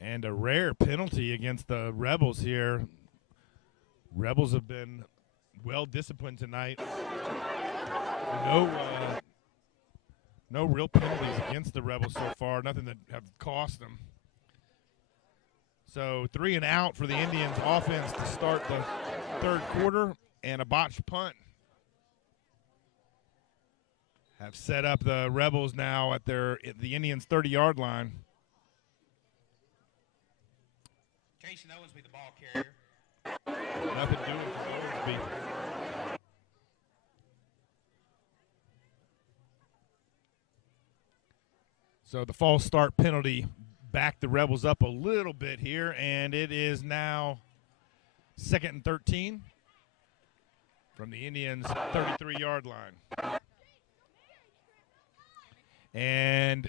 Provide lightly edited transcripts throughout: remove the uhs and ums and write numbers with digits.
And a rare penalty against the Rebels here. Rebels have been well disciplined tonight. No real penalties against the Rebels so far. Nothing that have cost them. So 3 and out for the Indians offense to start the third quarter, and a botched punt have set up the Rebels now at the Indians' 30-yard line. Jason Owensby, the ball carrier. Nothing doing for Owensby. So the false start penalty backed the Rebels up a little bit here, and it is now 2nd and 13 from the Indians' 33-yard line. And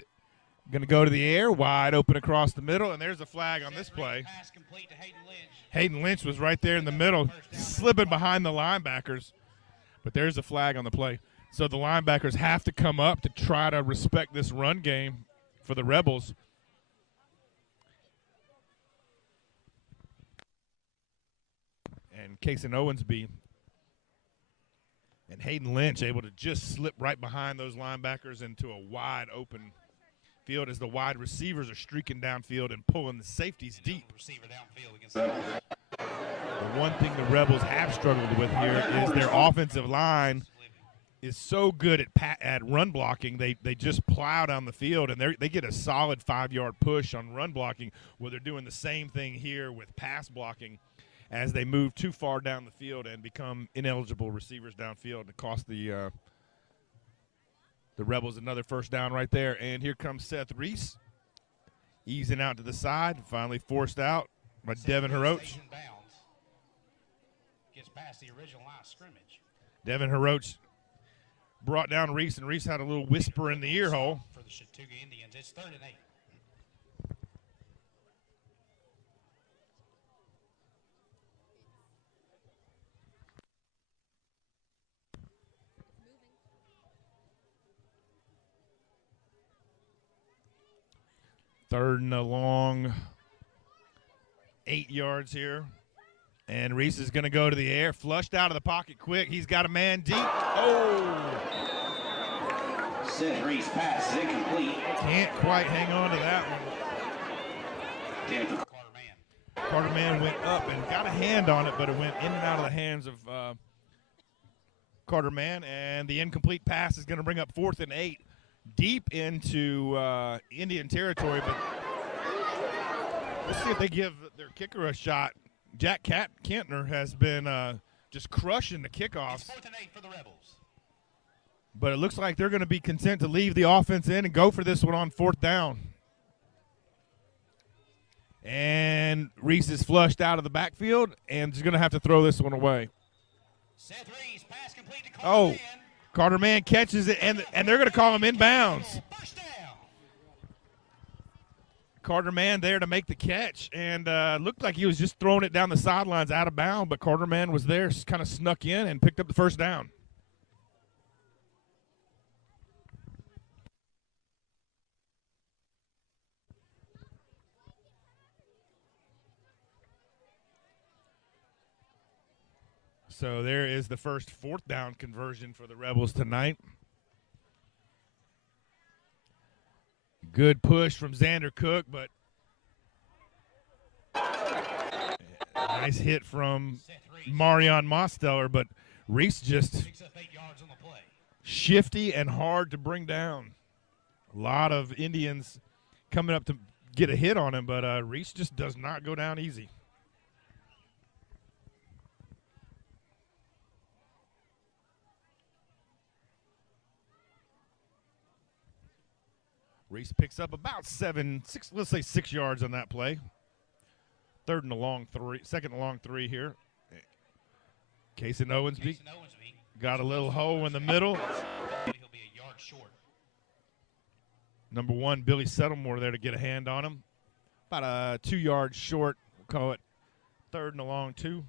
going to go to the air, wide open across the middle, and there's a flag on this play. Pass complete to Hayden Lynch. Hayden Lynch was right there in the middle, slipping behind the linebackers. But there's a flag on the play. So the linebackers have to come up to try to respect this run game for the Rebels. And Casey Owensby and Hayden Lynch able to just slip right behind those linebackers into a wide open field as the wide receivers are streaking downfield and pulling the safeties deep. The one thing the Rebels have struggled with here is their offensive line is so good at run blocking. They just plow down the field, and they get a solid 5-yard push on run blocking, where they're doing the same thing here with pass blocking as they move too far down the field and become ineligible receivers downfield. It cost the Rebels another first down right there. And here comes Seth Reese, easing out to the side, finally forced out by Devin Heroach. Gets past the original line of scrimmage. Devin Heroach brought down Reese, and Reese had a little whisper in the ear hole. For the Chattooga Indians, it's 3rd and 8. Third and a long 8 yards here. And Reese is going to go to the air, flushed out of the pocket quick. He's got a man deep. Oh! Seth Reese pass is incomplete. Can't quite hang on to that one. Carter Mann went up and got a hand on it, but it went in and out of the hands of Carter Mann. And the incomplete pass is going to bring up 4th and 8. Deep into Indian territory, but we'll see if they give their kicker a shot. Jack Kentner has been just crushing the kickoffs. It's 4th and 8 for the Rebels. But it looks like they're going to be content to leave the offense in and go for this one on 4th down. And Reese is flushed out of the backfield and is going to have to throw this one away. Seth Reese, pass complete to Carter Mann. Carter Mann catches it, and they're going to call him inbounds. Carter Mann there to make the catch, and looked like he was just throwing it down the sidelines out of bounds, but Carter Mann was there, kind of snuck in and picked up the first down. So there is the first 4th down conversion for the Rebels tonight. Good push from Xander Cook, but nice hit from Marion Mosteller, but Reese just shifty and hard to bring down. A lot of Indians coming up to get a hit on him, but Reese just does not go down easy. Reese picks up about 6 yards on that play. 2nd and a long 3 here. Casey Owensby got a little hole in the middle. He'll be a yard short. Number 1, Billy Settlemore there to get a hand on him. About a 2 yards short. We'll call it 3rd and a long 2.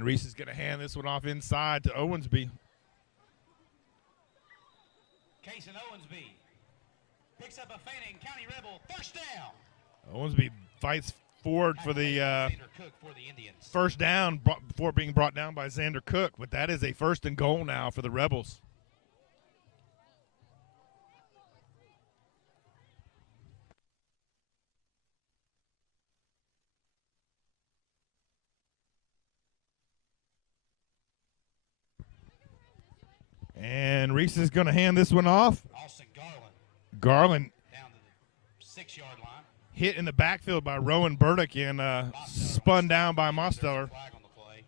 And Reese is going to hand this one off inside to Owensby. Cason Owensby picks up a Fannin County Rebel first down. Owensby fights forward for the Cook for the Indians. first down before being brought down by Xander Cook, but that is a 1st and goal now for the Rebels. And Reese is going to hand this one off. Austin Garland down to the 6-yard line. hit in the backfield by Rowan Burdick and spun down by Mosteller. Flag on the play.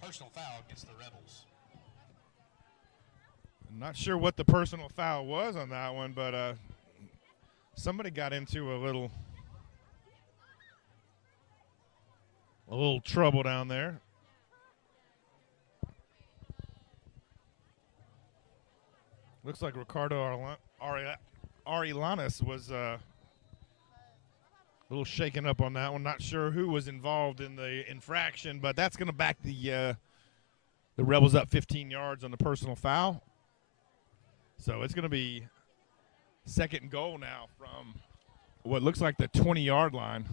Personal foul against the Rebels. I'm not sure what the personal foul was on that one, but somebody got into a little trouble down there. Looks like Ricardo Arilanes was a little shaken up on that one. Not sure who was involved in the infraction, but that's going to back the Rebels up 15 yards on the personal foul. So it's going to be 2nd and goal now from what looks like the 20-yard line.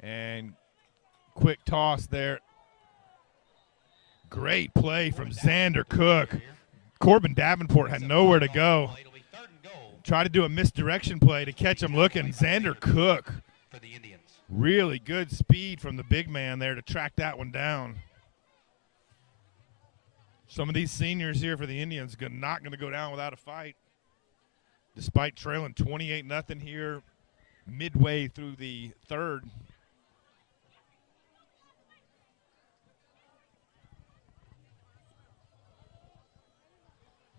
And quick toss there. Great play from Xander Cook. Corbin Davenport had nowhere to go. Tried to do a misdirection play to catch him looking. Xander Cook, For the Indians. really good speed from the big man there to track that one down. Some of these seniors here for the Indians not going to go down without a fight. Despite trailing 28-0 here midway through the 3rd.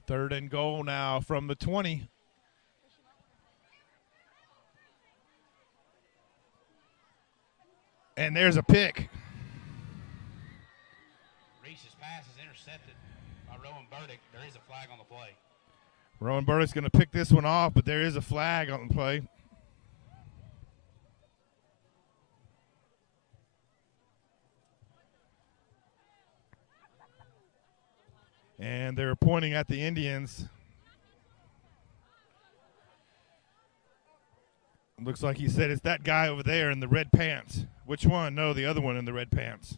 Third and goal now from the 20. And there's a pick. Reese's pass is intercepted by Rowan Burdick. There is a flag on the play. Rowan Burdick's going to pick this one off, but there is a flag on the play. And they're pointing at the Indians. Looks like he said it's that guy over there in the red pants. Which one? No, the other one in the red pants.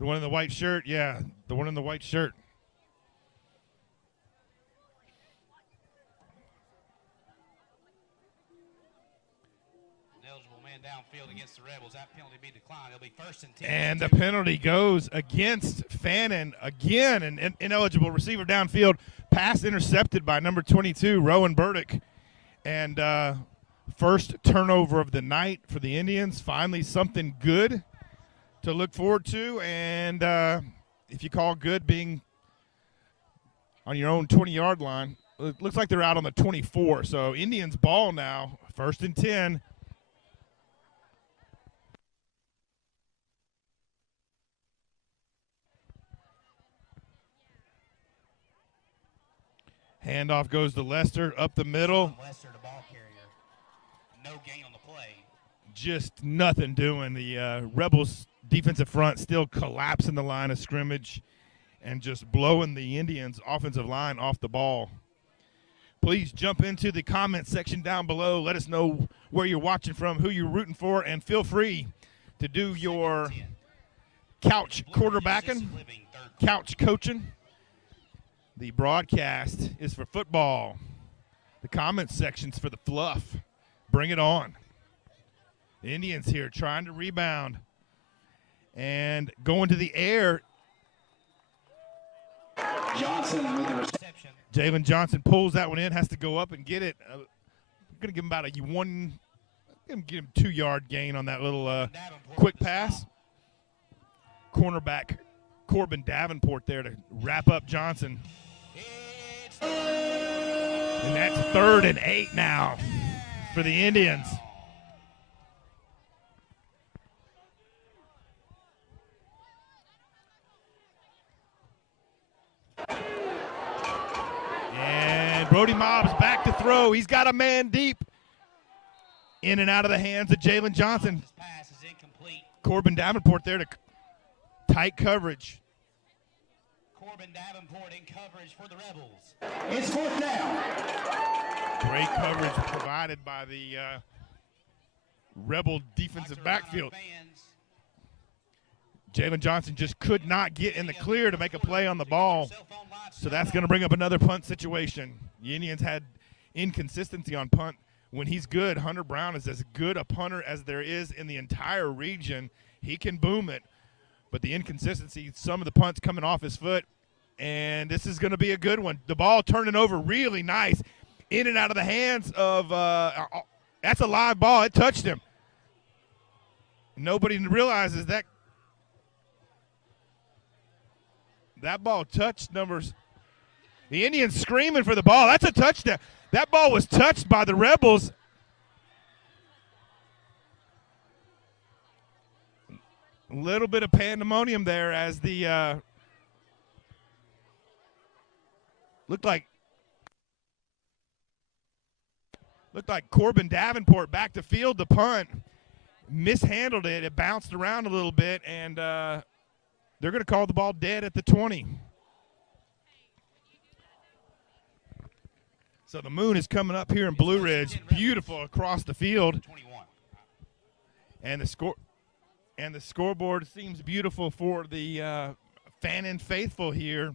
The one in the white shirt? Yeah, the one in the white shirt. An eligible man downfield against the Rebels. That penalty be declined. It'll be 1st and 10. And the penalty goes against Fannin. Again, an ineligible receiver downfield. Pass intercepted by number 22, Rowan Burdick. And first turnover of the night for the Indians. Finally something good to look forward to. And if you call good being on your own 20-yard line, it looks like they're out on the 24. So Indians ball now, 1st and 10. Handoff goes to Lester up the middle. Lester, the ball carrier. No gain on the play. Just nothing doing. The Rebels defensive front still collapsing the line of scrimmage and just blowing the Indians offensive line off the ball. Please jump into the comment section down below. Let us know where you're watching from, who you're rooting for, and feel free to do your couch quarterbacking, couch coaching. The broadcast is for football. The comment section's for the fluff. Bring it on. The Indians here trying to rebound and going to the air. Johnson with the reception. Jalen Johnson pulls that one in, has to go up and get it. I'm going to give him about a 2-yard gain on that little quick pass. Cornerback Corbin Davenport there to wrap up Johnson. And that's 3rd and 8 now for the Indians. Brody Mobbs back to throw. He's got a man deep. In and out of the hands of Jalen Johnson. Pass is incomplete. Corbin Davenport there to tight coverage. Corbin Davenport in coverage for the Rebels. It's 4th down. Great coverage provided by the Rebel defensive backfield. Jalen Johnson just could not get in the clear to make a play on the ball. So that's going to bring up another punt situation. The Indians had inconsistency on punt. When he's good, Hunter Brown is as good a punter as there is in the entire region. He can boom it. But the inconsistency, some of the punts coming off his foot, and this is going to be a good one. The ball turning over really nice. In and out of the hands of that's a live ball. It touched him. Nobody realizes that ball touched numbers. The Indians screaming for the ball. That's a touchdown. That ball was touched by the Rebels. A little bit of pandemonium there as the looked like Corbin Davenport back to field the punt, mishandled it. It bounced around a little bit, and they're going to call the ball dead at the 20. So the moon is coming up here in Blue Ridge, beautiful across the field. 21. And the scoreboard seems beautiful for the Fannin faithful here.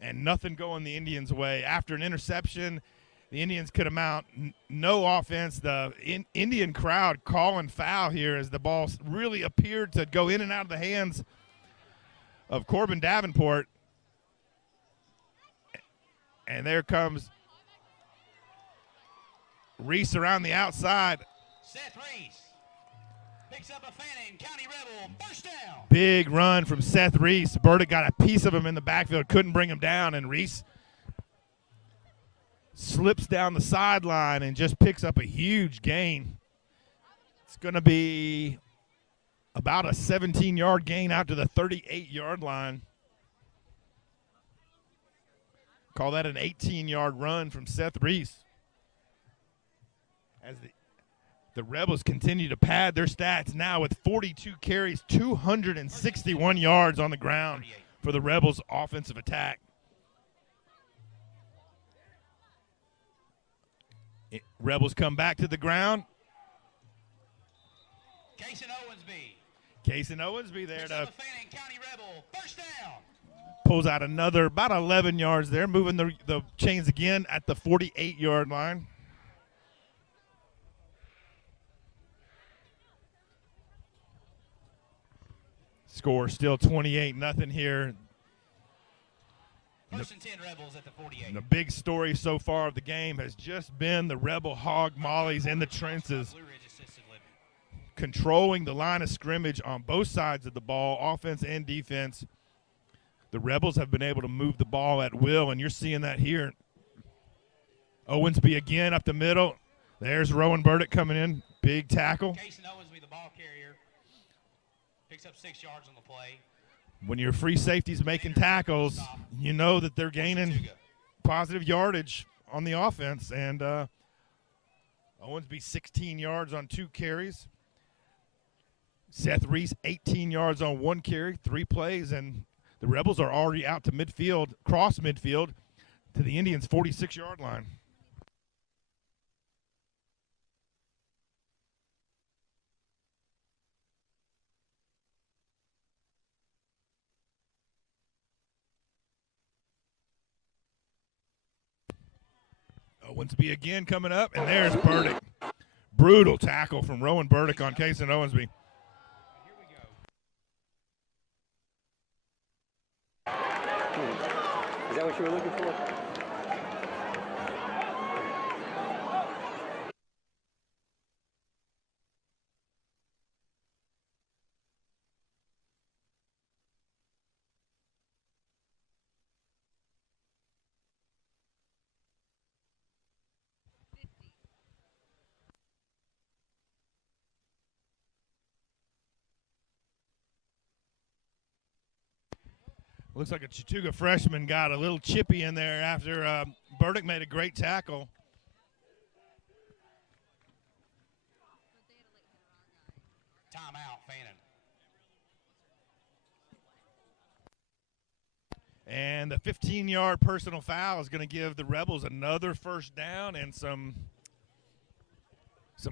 And nothing going the Indians' way. After an interception, the Indians could amount no offense. The Indian crowd calling foul here as the ball really appeared to go in and out of the hands of Corbin Davenport. And there comes Reese around the outside. Seth Reese picks up a Fannin County Rebel first down. Big run from Seth Reese. Burdick got a piece of him in the backfield, couldn't bring him down, and Reese slips down the sideline and just picks up a huge gain. It's going to be about a 17-yard gain out to the 38-yard line. Call that an 18-yard run from Seth Reese. As the Rebels continue to pad their stats now with 42 carries, 261 yards on the ground for the Rebels' offensive attack. Rebels come back to the ground. Cason Owensby there to Fannin County Rebel first down. pulls out another about 11 yards there, moving the chains again at the 48-yard line. Score still 28-0 here. First and 10 Rebels at the 48. The big story so far of the game has just been the Rebel hog mollies in the trenches, Blue Ridge Assisted Living. controlling the line of scrimmage on both sides of the ball, offense and defense. The Rebels have been able to move the ball at will, and you're seeing that here. Owensby again up the middle. There's Rowan Burdick coming in. Big tackle. Cason Owensby, the ball carrier, picks up 6 yards on the play. When your free safety's making tackles, you know that they're gaining positive yardage on the offense. And Owensby 16 yards on 2 carries. Seth Reese 18 yards on 1 carry, 3 plays, and the Rebels are already out to midfield, cross midfield, to the Indians' 46-yard line. Owensby again coming up, and there's Burdick. Brutal tackle from Rowan Burdick on Cason Owensby. Is that what you were looking for? Looks like a Chattooga freshman got a little chippy in there after Burdick made a great tackle. Timeout, Fannin. And the 15-yard personal foul is going to give the Rebels another first down and some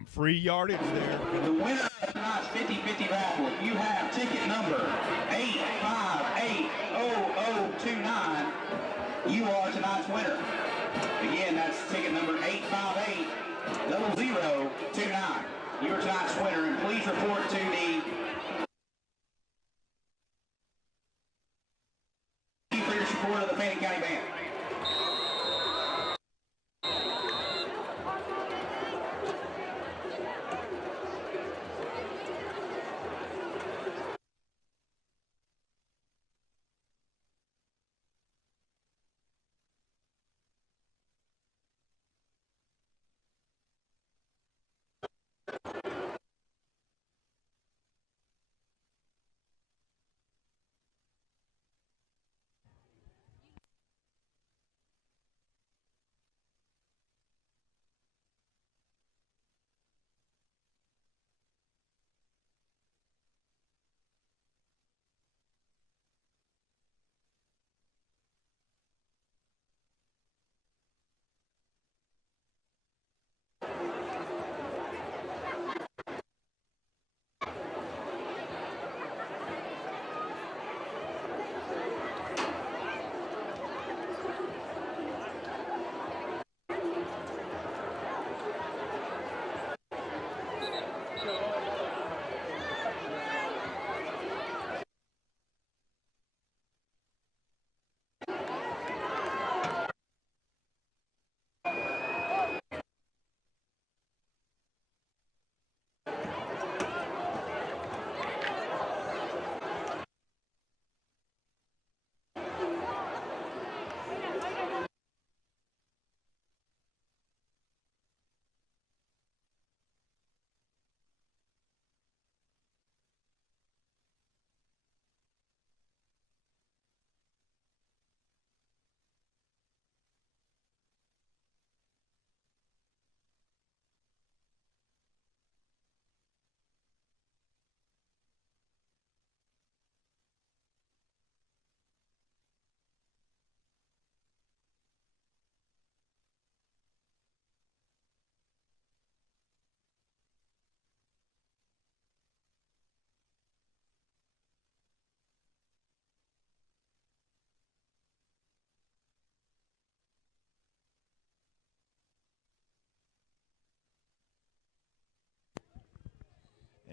free yardage there. The winner of tonight's 50-50 raffle, if you have ticket number 8580029, you are tonight's winner. Again, that's ticket number 8580029. You are tonight's winner, and please report to the for your support of the Fannin County Band.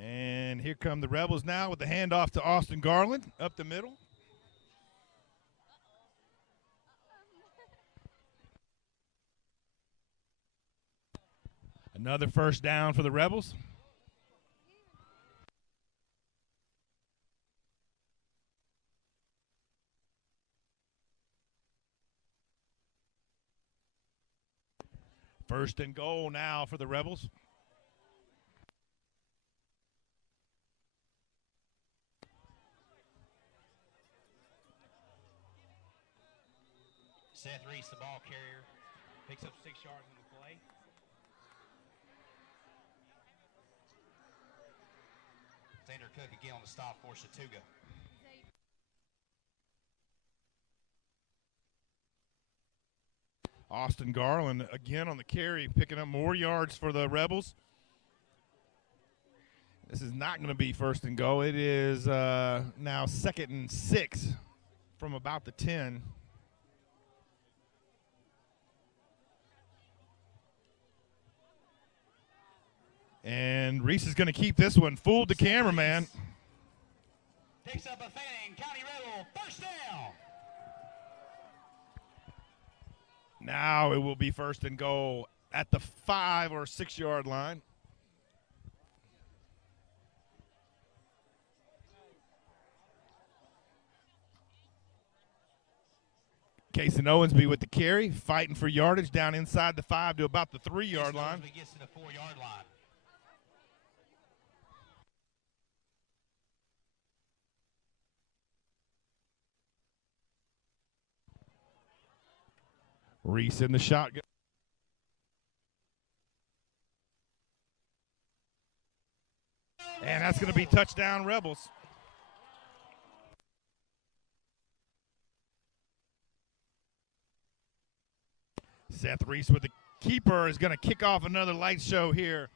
And here come the Rebels now with the handoff to Austin Garland up the middle. Another first down for the Rebels. First and goal now for the Rebels. Seth Reese, the ball carrier, picks up 6 yards on the play. Xander Cook again on the stop for Chattooga. Austin Garland again on the carry, picking up more yards for the Rebels. This is not going to be first and goal. It is now 2nd and 6 from about the 10. And Reese is going to keep this one. Fooled the cameraman. Picks up a Fannin County Rebel first down. Now it will be first and goal at the 5 or 6 yard line. Casey Owensby with the carry, fighting for yardage down inside the 5 to about the 3 yard line. Gets to the 4 yard line. Reese in the shotgun. And that's going to be touchdown Rebels. Seth Reese with the keeper is going to kick off another light show here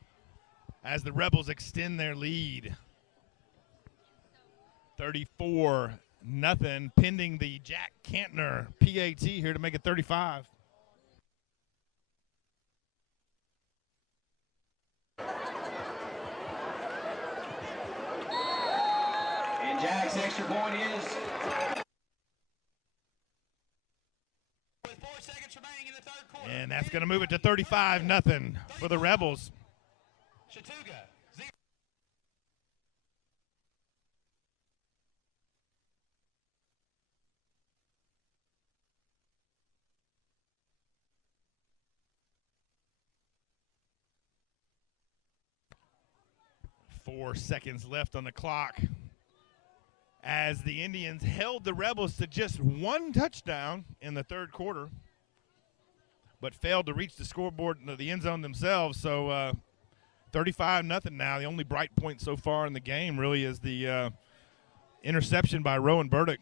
as the Rebels extend their lead. 34-0, pending the Jack Cantner PAT here to make it 35. And Jack's extra point is. With 4 seconds remaining in the third quarter. And that's going to move it to 35-0 for the Rebels. Chattooga, 0. 4 seconds left on the clock as the Indians held the Rebels to just 1 touchdown in the third quarter, but failed to reach the scoreboard, the end zone themselves. So 35-0 now. The only bright point so far in the game really is the interception by Rowan Burdick.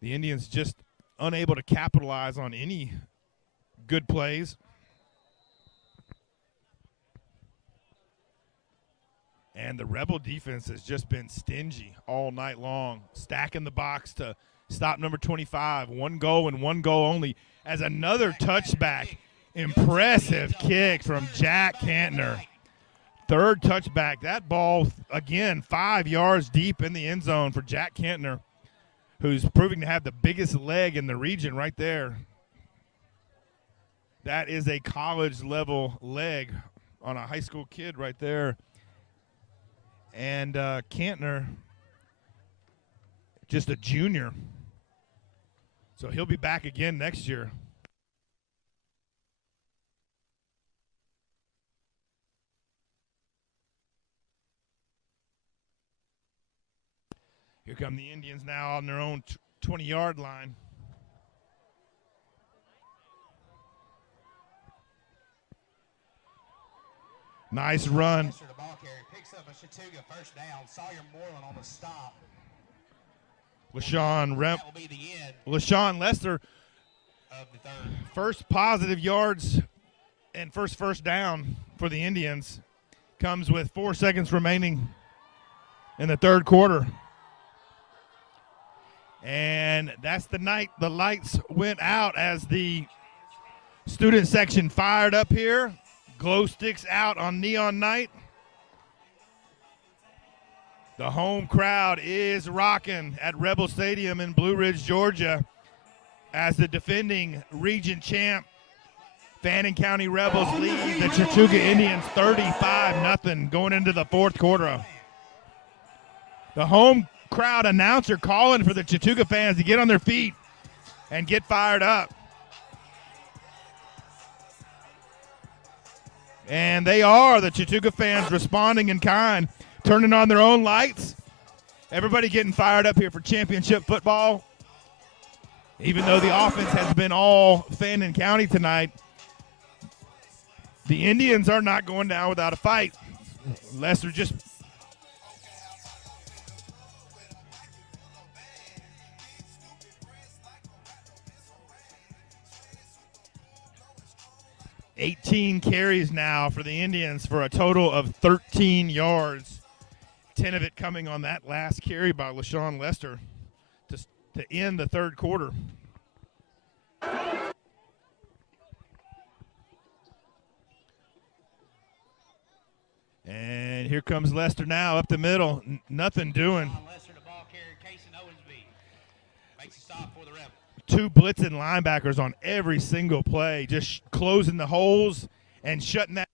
The Indians just unable to capitalize on any good plays. And the Rebel defense has just been stingy all night long, stacking the box to stop number 25. 1 goal and 1 goal only as another touchback. Impressive kick from Jack Cantner. Third touchback. That ball, again, 5 yards deep in the end zone for Jack Cantner, who's proving to have the biggest leg in the region right there. That is a college-level leg on a high school kid right there. And Cantner, just a junior. So he'll be back again next year. Here come the Indians now on their own 20-yard line. Nice run. Picks up a Chattooga first down. Sawyer Moreland on the stop. LaShawn Lester, Of the third. first positive yards and first down for the Indians comes with 4 seconds remaining in the third quarter. And that's the night the lights went out as the student section fired up here. Glow sticks out on neon night. The home crowd is rocking at Rebel Stadium in Blue Ridge, Georgia, as the defending region champ Fannin County Rebels lead the Chattooga Indians 35-0 going into the fourth quarter. The home crowd announcer calling for the Chattooga fans to get on their feet and get fired up. And they are, the Chattooga fans responding in kind, turning on their own lights. Everybody getting fired up here for championship football. Even though the offense has been all Fannin County tonight, the Indians are not going down without a fight. Lester just 18 carries now for the Indians for a total of 13 yards. 10 of it coming on that last carry by LaShawn Lester to end the third quarter. And here comes Lester now up the middle. Nothing doing. Lester, the ball carrier, Casey Owensby. Makes a stop for the Rebels. 2 blitzing linebackers on every single play, just closing the holes and shutting that.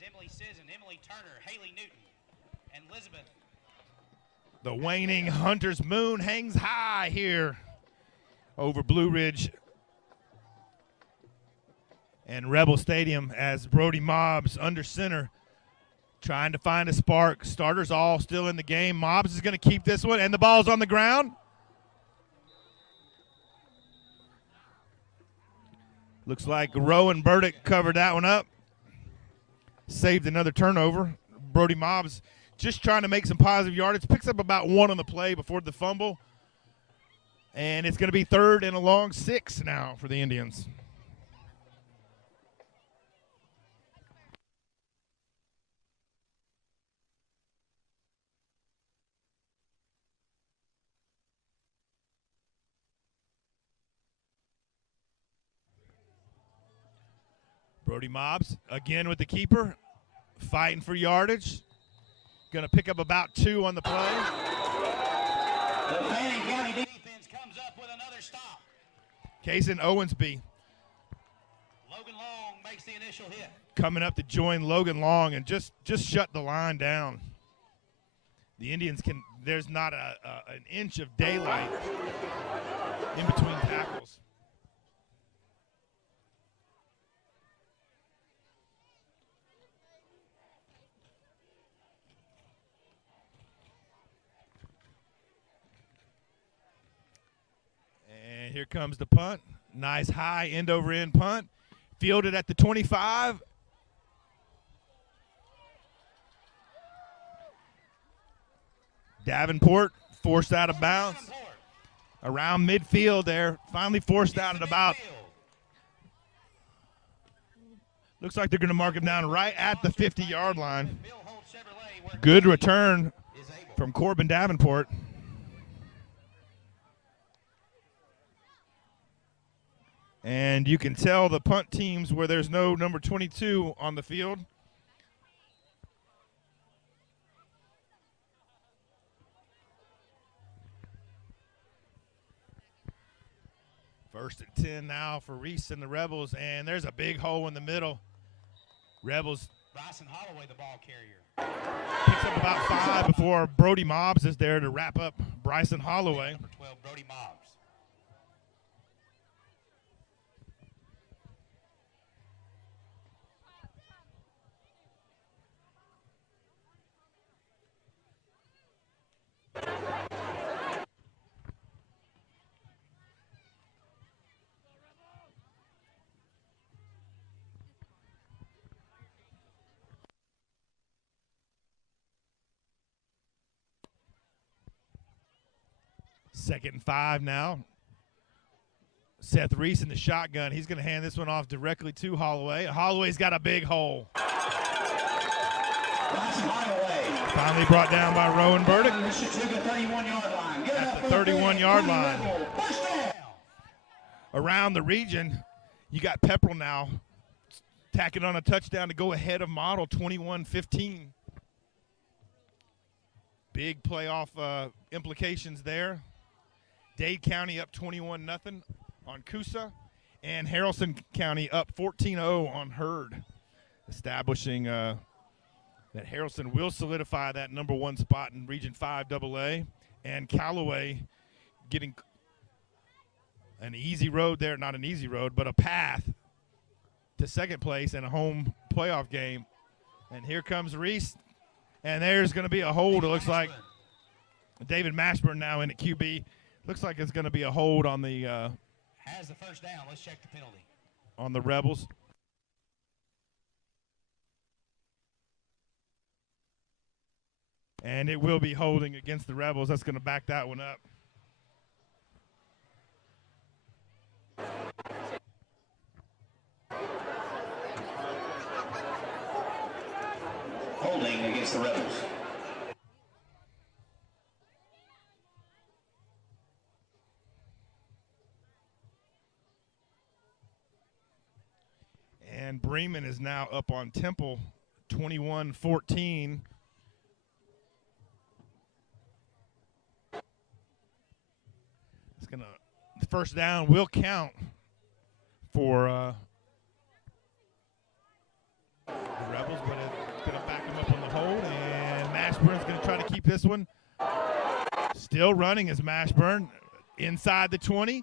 Emily Sisson, Emily Turner, Haley Newton, and Elizabeth. The waning Hunter's moon hangs high here over Blue Ridge. And Rebel Stadium as Brody Mobbs under center trying to find a spark. Starters all still in the game. Mobbs is going to keep this one, and the ball's on the ground. Looks like Rowan Burdick covered that one up. Saved another turnover. Brody Mobbs just trying to make some positive yardage. Picks up about 1 on the play before the fumble. And it's going to be 3rd and a long 6 now for the Indians. Brody Mobbs again with the keeper, fighting for yardage. Going to pick up about 2 on the play. The Fannin County defense comes up with another stop. Kaysen Owensby Logan Long makes the initial hit. coming up to join Logan Long and just shut the line down. The Indians can, there's not an inch of daylight in between tackles. And here comes the punt. Nice high end over end punt. Fielded at the 25. Davenport forced out of bounds. Around midfield there. Finally forced out at about. Looks like they're going to mark him down right at the 50-yard line. Good return from Corbin Davenport. And you can tell the punt teams where there's no number 22 on the field. First and 10 now for Reese and the Rebels, and there's a big hole in the middle. Rebels. Bryson Holloway, the ball carrier. Picks up about 5 before Brody Mobbs is there to wrap up Bryson Holloway. Number 12, Brody Mobbs. Second and 5 now. Seth Reese in the shotgun. He's going to hand this one off directly to Holloway. Holloway's got a big hole. Finally brought down by Rowan Burdick at the 31-yard line. Around the region, you got Pepperell now tacking on a touchdown to go ahead of Model 21-15. Big playoff implications there. Dade County up 21-0 on Coosa, and Haralson County up 14-0 on Hurd, establishing that Haralson will solidify that number 1 spot in Region 5 AA, and Callaway getting an easy road there, not an easy road, but a path to second place in a home playoff game. And here comes Reese, and there's going to be a hold. It looks like David Mashburn now in at QB. Looks like it's going to be a hold on the has the first down. Let's check the penalty. On the Rebels. And it will be holding against the Rebels. That's going to back that one up. Holding against the Rebels. And Bremen is now up on Temple, 21-14. It's going to, the first down will count for the Rebels, but it's going to back them up on the hold. And Mashburn's going to try to keep this one. Still running is Mashburn inside the 20.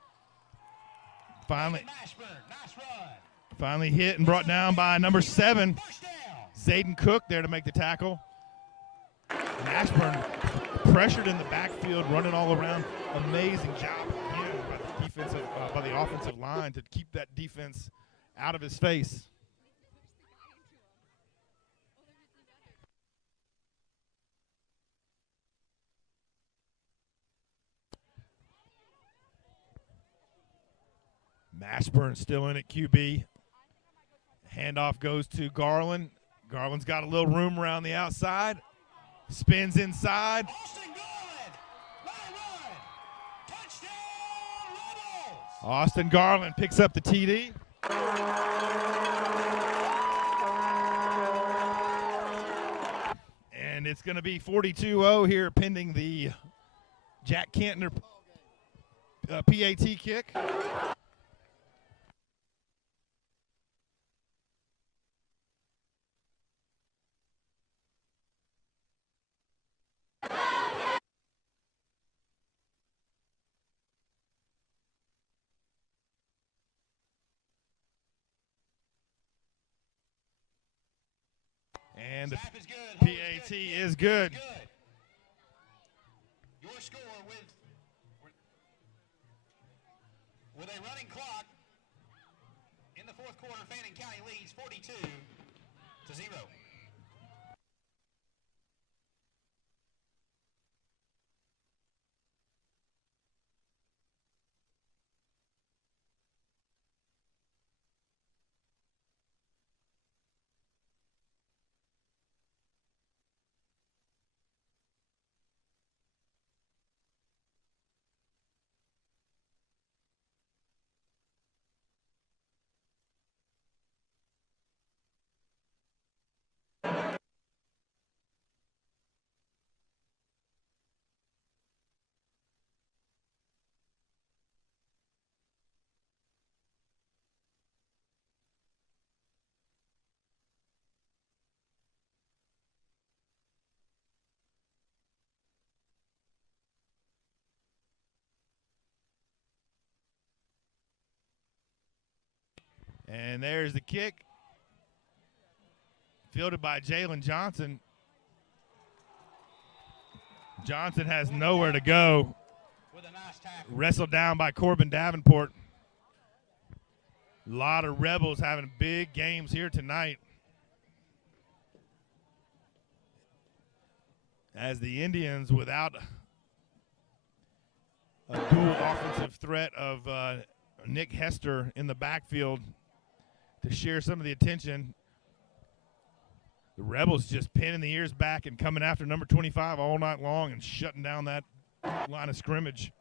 Finally. Mashburn, nice run. Finally hit and brought down by number 7, Zayden Cook, there to make the tackle. And Ashburn pressured in the backfield, running all around. Amazing job again by the offensive line to keep that defense out of his face. Mashburn still in at QB. Handoff goes to Garland. Garland's got a little room around the outside. Spins inside. Austin Garland picks up the TD. And it's going to be 42-0 here pending the Jack Cantner PAT kick. And the PAT is good. Your score with a running clock in the fourth quarter, Fannin County leads 42-0. And there's the kick. Fielded by Jalen Johnson. Johnson has nowhere to go. Wrestled down by Corbin Davenport. A lot of Rebels having big games here tonight. As the Indians, without a dual offensive threat of Nick Hester in the backfield to share some of the attention. The Rebels just pinning the ears back and coming after number 25 all night long and shutting down that line of scrimmage.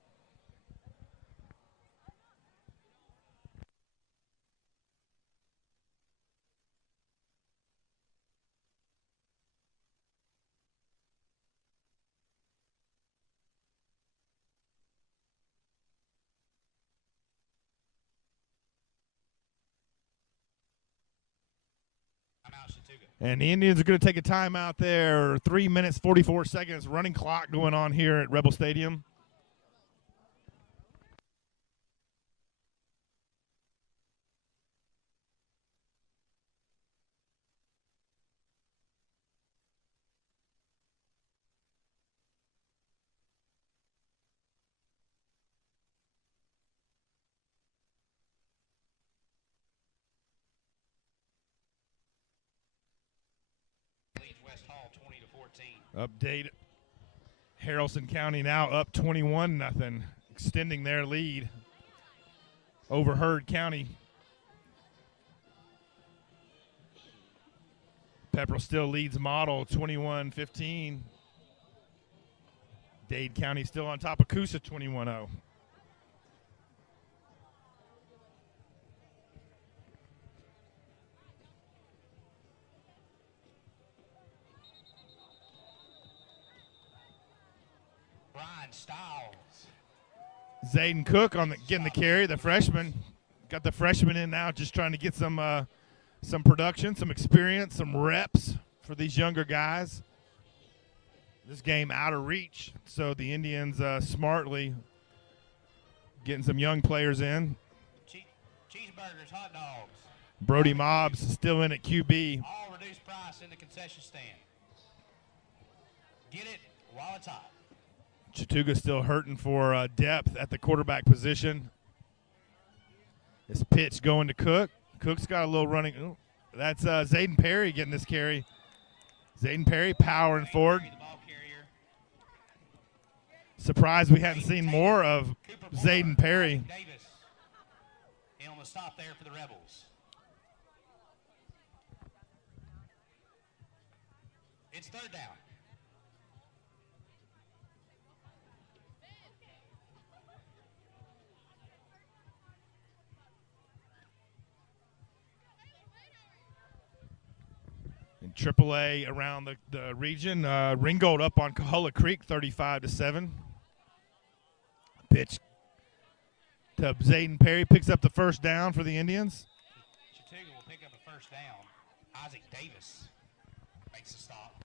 And the Indians are going to take a timeout there. 3 minutes, 44 seconds, running clock going on here at Rebel Stadium. Update. Haralson County now up 21-0, extending their lead over Heard County. Pepperell still leads Model 21-15. Dade County still on top of Coosa 21-0. Zayden Cook on getting the carry, the freshman. Got the freshman in now, just trying to get some production, some experience, some reps for these younger guys. This game out of reach, so the Indians smartly getting some young players in. Cheeseburgers, hot dogs. Brody Mobbs still in at QB. All reduced price in the concession stand. Get it while it's hot. Chattooga still hurting for depth at the quarterback position. This pitch going to Cook. Cook's got a little running. Ooh, that's Zayden Perry getting this carry. Zayden Perry powering forward. Surprised we hadn't seen more of Zayden Perry. Davis. And on the stop there for the Rebels. It's third down. In AAA around the region, Ringgold up on Cahulla Creek, 35-7. Pitch to Zayden Perry, picks up the first down for the Indians. Chattooga will pick up a first down. Isaac Davis makes a stop.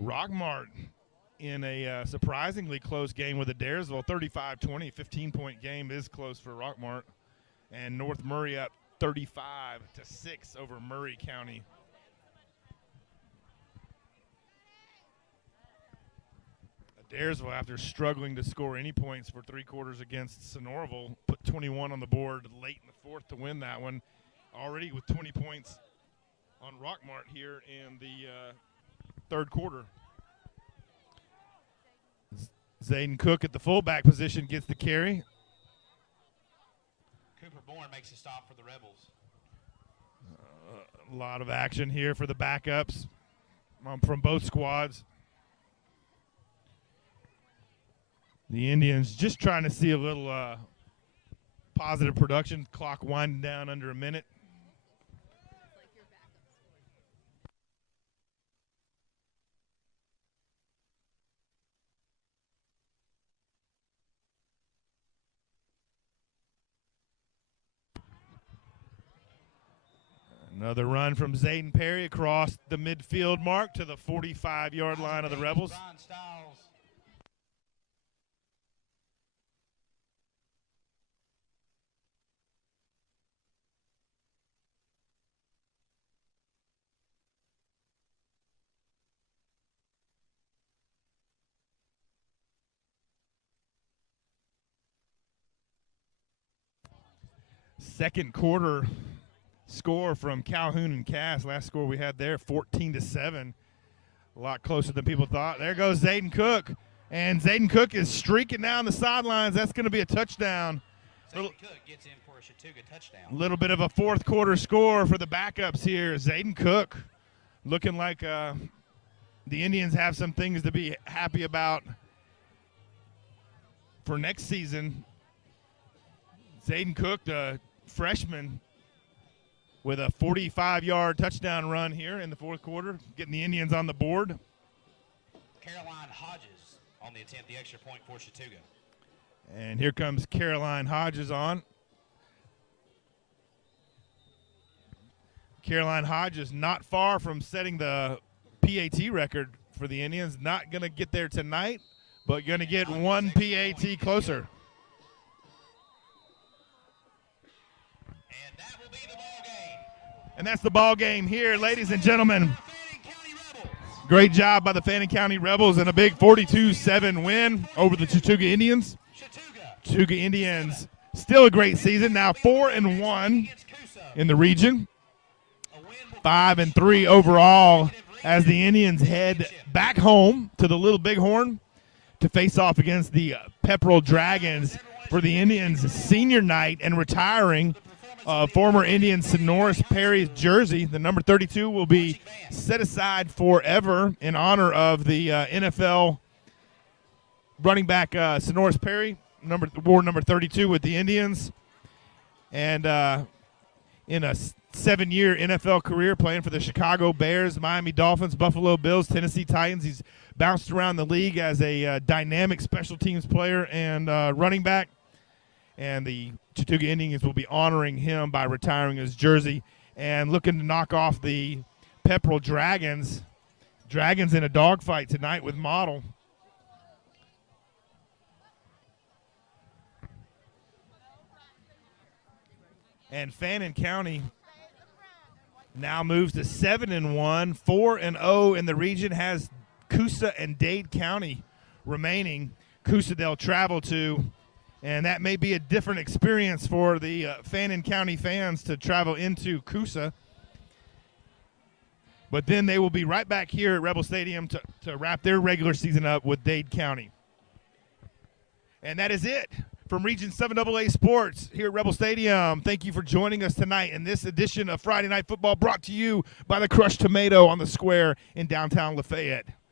Rockmart in a surprisingly close game with Adairsville, 35-20, 15-point game is close for Rockmart. And North Murray up 35-6 over Murray County. Adairsville, after struggling to score any points for 3 quarters against Sonoraville, put 21 on the board late in the fourth to win that one. Already with 20 points on Rockmart here in the third quarter. Zayden Cook at the fullback position gets the carry. Bourne makes a stop for the Rebels. A lot of action here for the backups from both squads. The Indians just trying to see a little positive production. Clock winding down under a minute. Another run from Zayden Perry across the midfield mark to the 45-yard line of the Rebels. Second quarter score from Calhoun and Cass. Last score we had there, 14-7. A lot closer than people thought. There goes Zayden Cook. And Zayden Cook is streaking down the sidelines. That's going to be a touchdown. Zayden Cook gets in for a Chattooga touchdown. A little bit of a fourth quarter score for the backups here. Zayden Cook looking like the Indians have some things to be happy about for next season. Zayden Cook, the freshman, with a 45-yard touchdown run here in the fourth quarter, getting the Indians on the board. Caroline Hodges on the attempt, the extra point for Chattooga. And here comes Caroline Hodges on. Caroline Hodges not far from setting the PAT record for the Indians. Not going to get there tonight, but going to get one PAT closer. And that's the ball game here, ladies and gentlemen. Great job by the Fannin County Rebels and a big 42-7 win over the Chattooga Indians. Chattooga Indians still a great season, now 4-1 in the region. 5-3 overall as the Indians head back home to the Little Bighorn to face off against the Pepperell Dragons for the Indians' senior night and retiring former Indian Sonoris Perry's jersey. The number 32 will be set aside forever in honor of the NFL running back Sonoris Perry, wore number 32 with the Indians. And in a 7-year NFL career playing for the Chicago Bears, Miami Dolphins, Buffalo Bills, Tennessee Titans, he's bounced around the league as a dynamic special teams player and running back. And the Chattooga Indians will be honoring him by retiring his jersey and looking to knock off the Pepperell Dragons. Dragons in a dogfight tonight with Model. And Fannin County now moves to 7-1, 4-0 in the region, has Coosa and Dade County remaining. Coosa they'll travel to, and that may be a different experience for the Fannin County fans to travel into Coosa. But then they will be right back here at Rebel Stadium to wrap their regular season up with Dade County. And that is it from Region 7AA Sports here at Rebel Stadium. Thank you for joining us tonight in this edition of Friday Night Football, brought to you by the Crushed Tomato on the Square in downtown Lafayette.